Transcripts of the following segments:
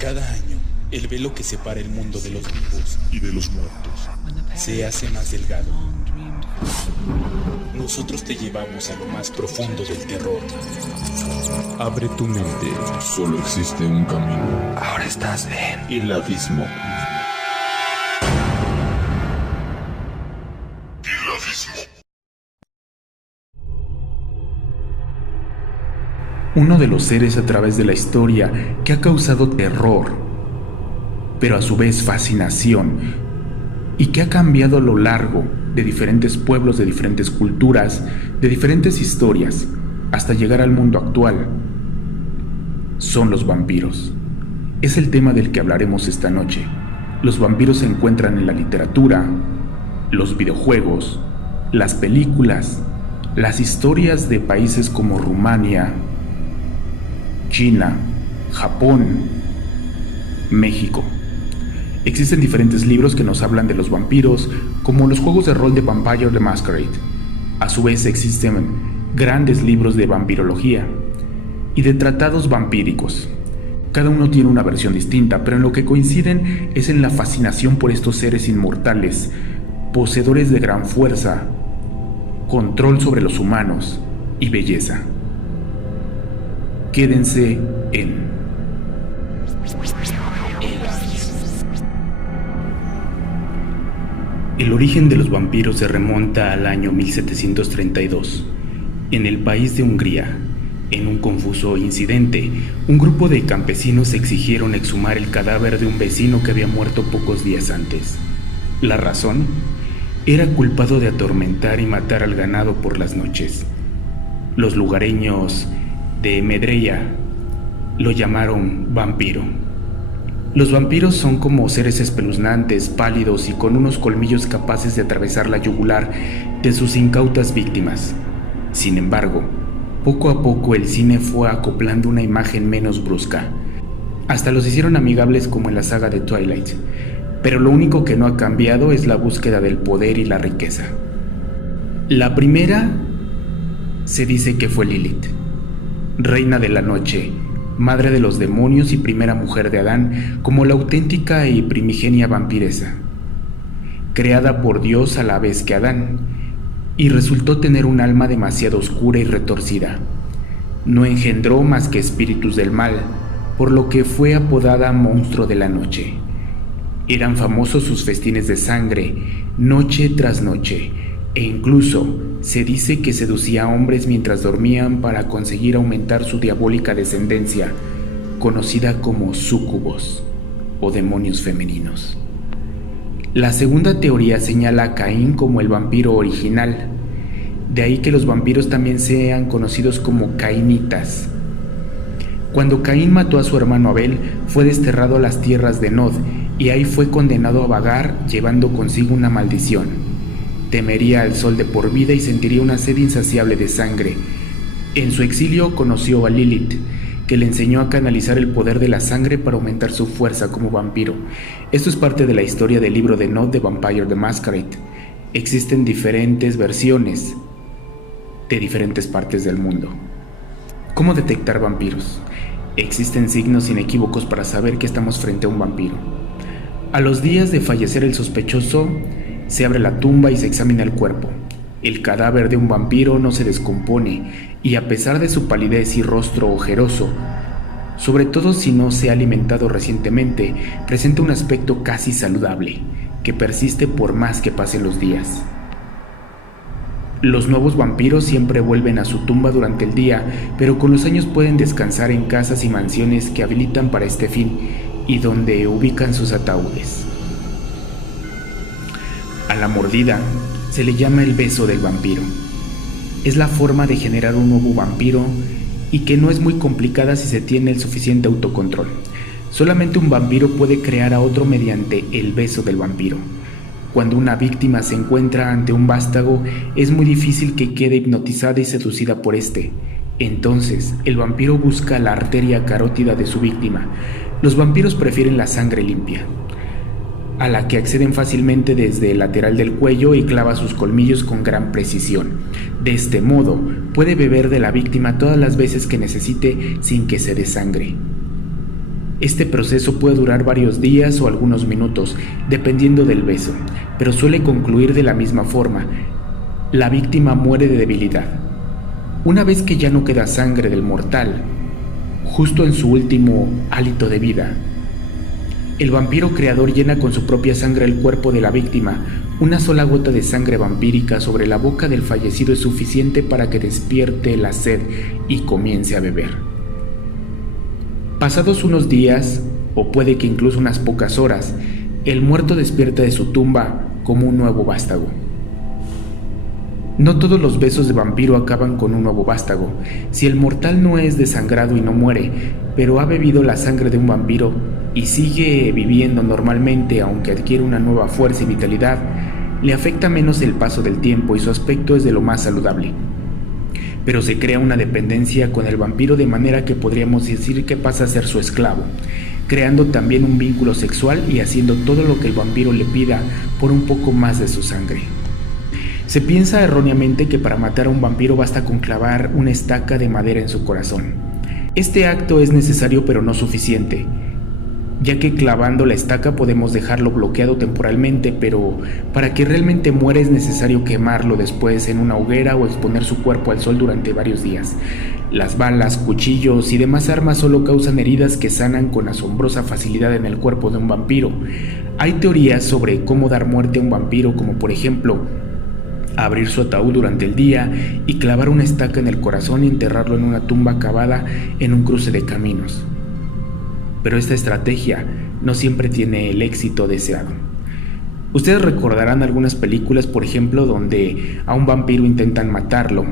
Cada año, el velo que separa el mundo de los vivos y de los muertos se hace más delgado. Nosotros te llevamos a lo más profundo del terror. Abre tu mente. Solo existe un camino. Ahora estás en El abismo. Uno de los seres a través de la historia que ha causado terror, pero a su vez fascinación, y que ha cambiado a lo largo de diferentes pueblos, de diferentes culturas, de diferentes historias, hasta llegar al mundo actual, son los vampiros. Es el tema del que hablaremos esta noche. Los vampiros se encuentran en la literatura, los videojuegos, las películas, las historias de países como Rumania, China, Japón, México. Existen diferentes libros que nos hablan de los vampiros, como los juegos de rol de Vampire the Masquerade. A su vez existen grandes libros de vampirología y de tratados vampíricos. Cada uno tiene una versión distinta, pero en lo que coinciden es en la fascinación por estos seres inmortales, poseedores de gran fuerza, control sobre los humanos y belleza. Quédense en El origen de los vampiros se remonta al año 1732. En el país de Hungría, en un confuso incidente, un grupo de campesinos exigieron exhumar el cadáver de un vecino que había muerto pocos días antes. La razón: era culpado de atormentar y matar al ganado por las noches. Los lugareños de Medreya lo llamaron vampiro. Los vampiros son como seres espeluznantes, pálidos y con unos colmillos capaces de atravesar la yugular de sus incautas víctimas. Sin embargo, poco a poco el cine fue acoplando una imagen menos brusca. Hasta los hicieron amigables como en la saga de Twilight. Pero lo único que no ha cambiado es la búsqueda del poder y la riqueza. La primera se dice que fue Lilith, reina de la noche, madre de los demonios y primera mujer de Adán, como la auténtica y primigenia vampiresa, creada por Dios a la vez que Adán, y resultó tener un alma demasiado oscura y retorcida. No engendró más que espíritus del mal, por lo que fue apodada monstruo de la noche. Eran famosos sus festines de sangre, noche tras noche, e incluso se dice que seducía a hombres mientras dormían para conseguir aumentar su diabólica descendencia, conocida como súcubos o demonios femeninos. La segunda teoría señala a Caín como el vampiro original, de ahí que los vampiros también sean conocidos como cainitas. Cuando Caín mató a su hermano Abel, fue desterrado a las tierras de Nod y ahí fue condenado a vagar, llevando consigo una maldición. Temería al sol de por vida y sentiría una sed insaciable de sangre. En su exilio conoció a Lilith, que le enseñó a canalizar el poder de la sangre para aumentar su fuerza como vampiro. Esto es parte de la historia del libro de Nod de Vampire the Masquerade. Existen diferentes versiones de diferentes partes del mundo. ¿Cómo detectar vampiros? Existen signos inequívocos para saber que estamos frente a un vampiro. A los días de fallecer el sospechoso, se abre la tumba y se examina el cuerpo. El cadáver de un vampiro no se descompone y a pesar de su palidez y rostro ojeroso, sobre todo si no se ha alimentado recientemente, presenta un aspecto casi saludable, que persiste por más que pasen los días. Los nuevos vampiros siempre vuelven a su tumba durante el día, pero con los años pueden descansar en casas y mansiones que habilitan para este fin y donde ubican sus ataúdes. A la mordida se le llama el beso del vampiro. Es la forma de generar un nuevo vampiro y que no es muy complicada si se tiene el suficiente autocontrol. Solamente un vampiro puede crear a otro mediante el beso del vampiro. Cuando una víctima se encuentra ante un vástago, es muy difícil que quede hipnotizada y seducida por este. Entonces, el vampiro busca la arteria carótida de su víctima. Los vampiros prefieren la sangre limpia, a la que acceden fácilmente desde el lateral del cuello y clava sus colmillos con gran precisión. De este modo, puede beber de la víctima todas las veces que necesite sin que se desangre. Este proceso puede durar varios días o algunos minutos, dependiendo del beso, pero suele concluir de la misma forma. La víctima muere de debilidad. Una vez que ya no queda sangre del mortal, justo en su último hálito de vida, el vampiro creador llena con su propia sangre el cuerpo de la víctima. Una sola gota de sangre vampírica sobre la boca del fallecido es suficiente para que despierte la sed y comience a beber. Pasados unos días, o puede que incluso unas pocas horas, el muerto despierta de su tumba como un nuevo vástago. No todos los besos de vampiro acaban con un nuevo vástago. Si el mortal no es desangrado y no muere, pero ha bebido la sangre de un vampiro y sigue viviendo normalmente aunque adquiere una nueva fuerza y vitalidad, le afecta menos el paso del tiempo y su aspecto es de lo más saludable. Pero se crea una dependencia con el vampiro de manera que podríamos decir que pasa a ser su esclavo, creando también un vínculo sexual y haciendo todo lo que el vampiro le pida por un poco más de su sangre. Se piensa erróneamente que para matar a un vampiro basta con clavar una estaca de madera en su corazón. Este acto es necesario pero no suficiente, ya que clavando la estaca podemos dejarlo bloqueado temporalmente, pero para que realmente muera es necesario quemarlo después en una hoguera o exponer su cuerpo al sol durante varios días. Las balas, cuchillos y demás armas solo causan heridas que sanan con asombrosa facilidad en el cuerpo de un vampiro. Hay teorías sobre cómo dar muerte a un vampiro, como por ejemplo abrir su ataúd durante el día y clavar una estaca en el corazón y enterrarlo en una tumba cavada en un cruce de caminos. Pero esta estrategia no siempre tiene el éxito deseado. Ustedes recordarán algunas películas, por ejemplo, donde a un vampiro intentan matarlo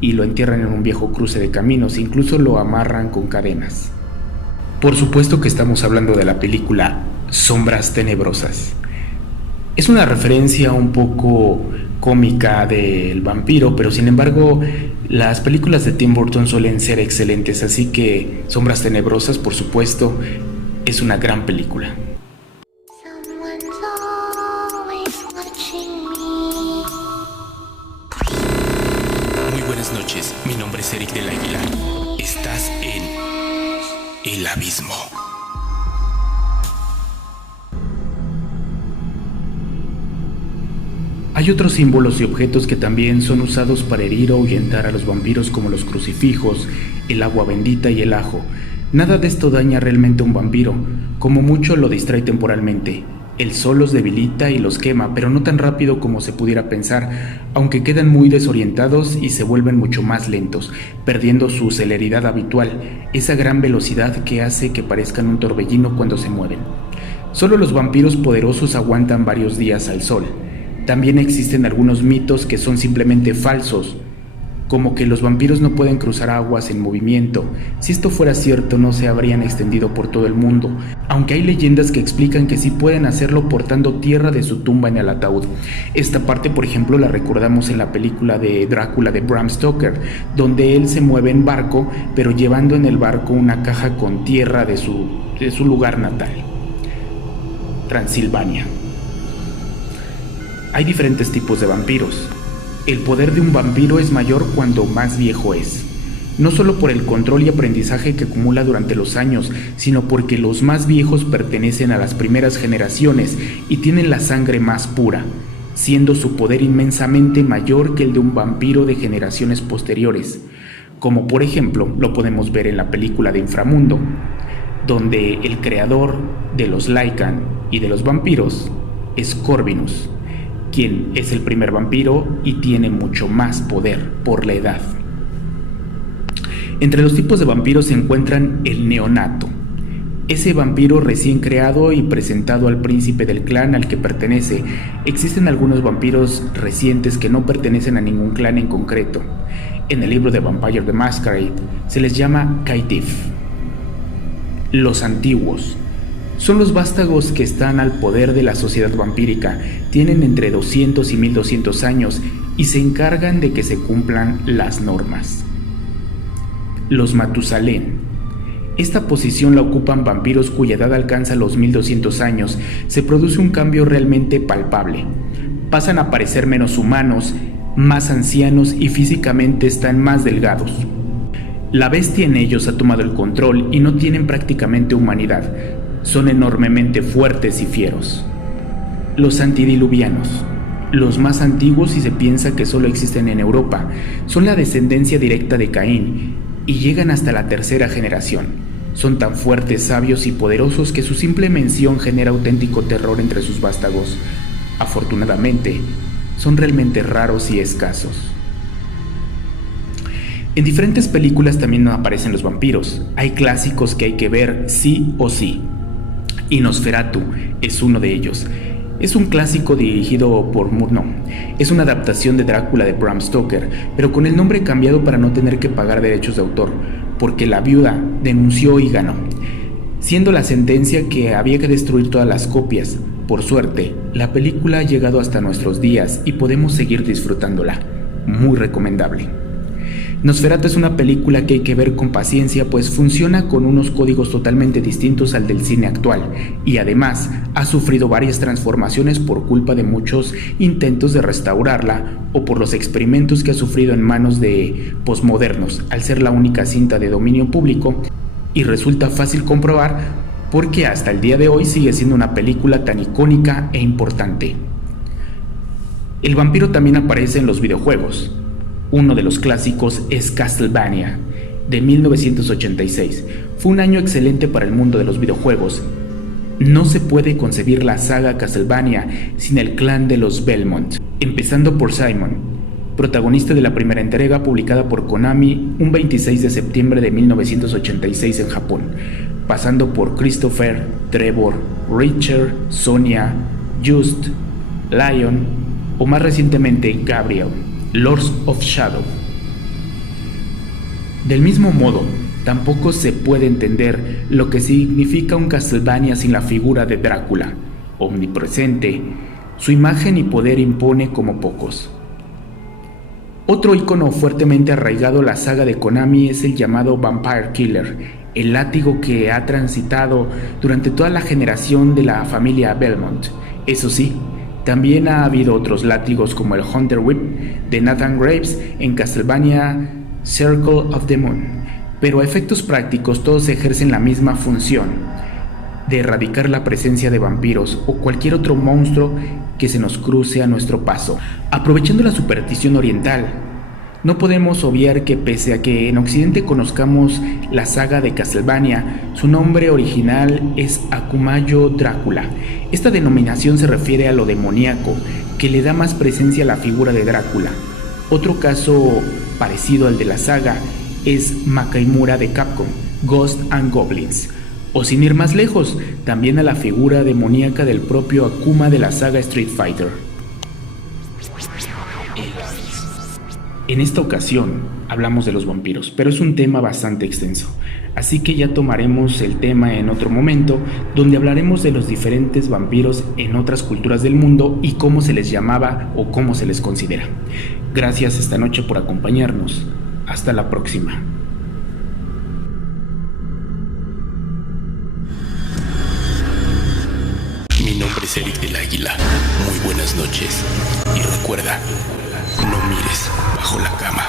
y lo entierran en un viejo cruce de caminos, incluso lo amarran con cadenas. Por supuesto que estamos hablando de la película Sombras Tenebrosas. Es una referencia un poco cómica del vampiro, pero sin embargo las películas de Tim Burton suelen ser excelentes, así que Sombras Tenebrosas, por supuesto, es una gran película. Muy buenas noches, mi nombre es Eric del Aguilar. Estás en El Abismo. Hay otros símbolos y objetos que también son usados para herir o ahuyentar a los vampiros, como los crucifijos, el agua bendita y el ajo. Nada de esto daña realmente a un vampiro, como mucho lo distrae temporalmente. El sol los debilita y los quema, pero no tan rápido como se pudiera pensar, aunque quedan muy desorientados y se vuelven mucho más lentos, perdiendo su celeridad habitual, esa gran velocidad que hace que parezcan un torbellino cuando se mueven. Solo los vampiros poderosos aguantan varios días al sol. También existen algunos mitos que son simplemente falsos, como que los vampiros no pueden cruzar aguas en movimiento. Si esto fuera cierto, no se habrían extendido por todo el mundo, aunque hay leyendas que explican que sí pueden hacerlo portando tierra de su tumba en el ataúd. Esta parte, por ejemplo, la recordamos en la película de Drácula de Bram Stoker, donde él se mueve en barco, pero llevando en el barco una caja con tierra de su lugar natal, Transilvania. Hay diferentes tipos de vampiros. El poder de un vampiro es mayor cuando más viejo es, no solo por el control y aprendizaje que acumula durante los años, sino porque los más viejos pertenecen a las primeras generaciones y tienen la sangre más pura, siendo su poder inmensamente mayor que el de un vampiro de generaciones posteriores, como por ejemplo lo podemos ver en la película de Inframundo, donde el creador de los Lycan y de los vampiros es Corvinus, quien es el primer vampiro y tiene mucho más poder por la edad. Entre los tipos de vampiros se encuentran el neonato, ese vampiro recién creado y presentado al príncipe del clan al que pertenece. Existen algunos vampiros recientes que no pertenecen a ningún clan en concreto. En el libro de Vampire the Masquerade se les llama Caitiff. Los antiguos son los vástagos que están al poder de la sociedad vampírica, tienen entre 200 y 1200 años y se encargan de que se cumplan las normas. Los Matusalén. Esta posición la ocupan vampiros cuya edad alcanza los 1200 años. Se produce un cambio realmente palpable. Pasan a parecer menos humanos, más ancianos y físicamente están más delgados. La bestia en ellos ha tomado el control y no tienen prácticamente humanidad. Son enormemente fuertes y fieros. Los antidiluvianos, los más antiguos y se piensa que solo existen en Europa, son la descendencia directa de Caín y llegan hasta la tercera generación. Son tan fuertes, sabios y poderosos que su simple mención genera auténtico terror entre sus vástagos. Afortunadamente, son realmente raros y escasos. En diferentes películas también aparecen los vampiros. Hay clásicos que hay que ver sí o sí. Y Nosferatu es uno de ellos. Es un clásico dirigido por Murnau. Es una adaptación de Drácula de Bram Stoker, pero con el nombre cambiado para no tener que pagar derechos de autor, porque la viuda denunció y ganó, siendo la sentencia que había que destruir todas las copias. Por suerte, la película ha llegado hasta nuestros días y podemos seguir disfrutándola. Muy recomendable. Nosferatu es una película que hay que ver con paciencia, pues funciona con unos códigos totalmente distintos al del cine actual y además ha sufrido varias transformaciones por culpa de muchos intentos de restaurarla o por los experimentos que ha sufrido en manos de posmodernos al ser la única cinta de dominio público, y resulta fácil comprobar porque hasta el día de hoy sigue siendo una película tan icónica e importante. El vampiro también aparece en los videojuegos. Uno de los clásicos es Castlevania, de 1986. Fue un año excelente para el mundo de los videojuegos. No se puede concebir la saga Castlevania sin el clan de los Belmont, empezando por Simon, protagonista de la primera entrega publicada por Konami un 26 de septiembre de 1986 en Japón, pasando por Christopher, Trevor, Richard, Sonia, Just, Lion o más recientemente Gabriel, Lords of Shadow. Del mismo modo, tampoco se puede entender lo que significa un Castlevania sin la figura de Drácula, omnipresente. Su imagen y poder impone como pocos. Otro icono fuertemente arraigado a la saga de Konami es el llamado Vampire Killer, el látigo que ha transitado durante toda la generación de la familia Belmont. Eso sí, también ha habido otros látigos como el Hunter Whip de Nathan Graves en Castlevania Circle of the Moon, pero a efectos prácticos todos ejercen la misma función de erradicar la presencia de vampiros o cualquier otro monstruo que se nos cruce a nuestro paso. Aprovechando la superstición oriental, no podemos obviar que pese a que en Occidente conozcamos la saga de Castlevania, su nombre original es Akumayo Drácula. Esta denominación se refiere a lo demoníaco, que le da más presencia a la figura de Drácula. Otro caso parecido al de la saga es Makaimura de Capcom, Ghosts and Goblins. O sin ir más lejos, también a la figura demoníaca del propio Akuma de la saga Street Fighter. En esta ocasión hablamos de los vampiros, pero es un tema bastante extenso, así que ya tomaremos el tema en otro momento, donde hablaremos de los diferentes vampiros en otras culturas del mundo y cómo se les llamaba o cómo se les considera. Gracias esta noche por acompañarnos. Hasta la próxima. Mi nombre es Eric del Águila. Muy buenas noches. Y recuerda, no mires bajo la cama.